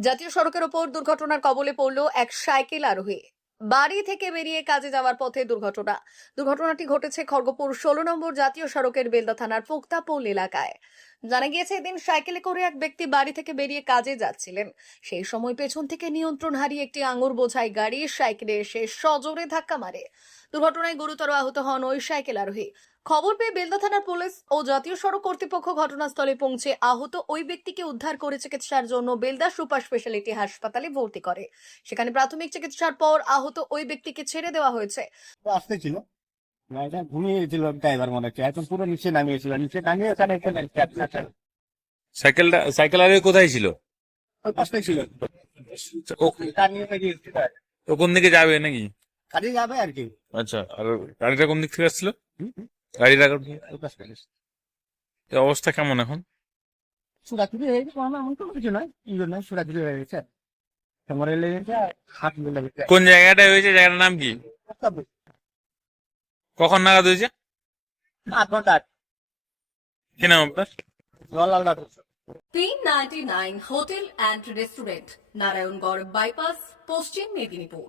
জাতীয় সড়কের ওপর দুর্ঘটনার কবলে পড়ল এক সাইকেল আরোহী। বাড়ি থেকে বেরিয়ে কাজে যাওয়ার পথে দুর্ঘটনা। দুর্ঘটনাটি ঘটেছে খড়গপুর ষোলো নম্বর জাতীয় সড়কের বেলদা থানার পোক্তাপোল এলাকায়। জানা গিয়েছে, এদিন সাইকেলে করে এক ব্যক্তি বাড়ি থেকে বেরিয়ে কাজে যাচ্ছিলেন। সেই সময় পেছন থেকে নিয়ন্ত্রণ হারিয়ে একটি আঙুর বোঝাই গাড়ি সাইকেলে এসে সজোরে ধাক্কা মারে। দুর্ঘটনায় গুরুতর আহত হন ওই সাইকেল আরোহী। খবর পেয়ে বেলদা থানার পুলিশ ও জাতীয় সড়ক কর্তৃপক্ষ ঘটনাস্থলে পৌঁছে আহত ওই ব্যক্তিকে উদ্ধার করে চিকিৎসার জন্য বেলদা সুপার স্পেশালিটি হাসপাতালে ভর্তি করে। সেখানে প্রাথমিক চিকিৎসার পর আহত ওই ব্যক্তিকে ছেড়ে দেওয়া হয়েছে। আসতে ছিল। গাড়িটা ড্রাইভার মনে হচ্ছে। এখন পুরো নিচে নামিয়েছিল। নিচে নামিয়ে ওখানে সাইকেলটা সাইকেল আরে কোথায় ছিল? ছিল। ও কোন দিকে যাবে নাকি? কাজে যাবে আর কি। আচ্ছা আর গাড়িটা কোন দিক থেকে আসছিল? এর অবস্থা কেমন এখন? সুরাচুরি হয়ে গেছে কোনো এমন কোনো কিছু নয়। ইঞ্জুর নয় সুরাচুরি হয়ে গেছে। কোমরে লেগেছে আর হাত লেগেছে। কোন জায়গাটায় হয়েছে? জায়গাটার নাম কি? কখন নাগাদ হয়েছে? আট ঘণ্টা কি নাম আপনার? তিন ninety nine hotel and restaurant Narayangarh bypass পশ্চিম মেদিনীপুর।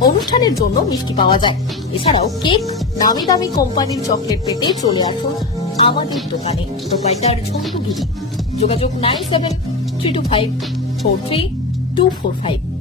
অনুষ্ঠানের জন্য মিষ্টি পাওয়া যায়। এছাড়াও কেক নামি দামি কোম্পানির চকলেট পেতে চলে আসুন আমাদের দোকানে। দোকানটার ঝন্টু গিরি। যোগাযোগ nine seven three two five four three two four five.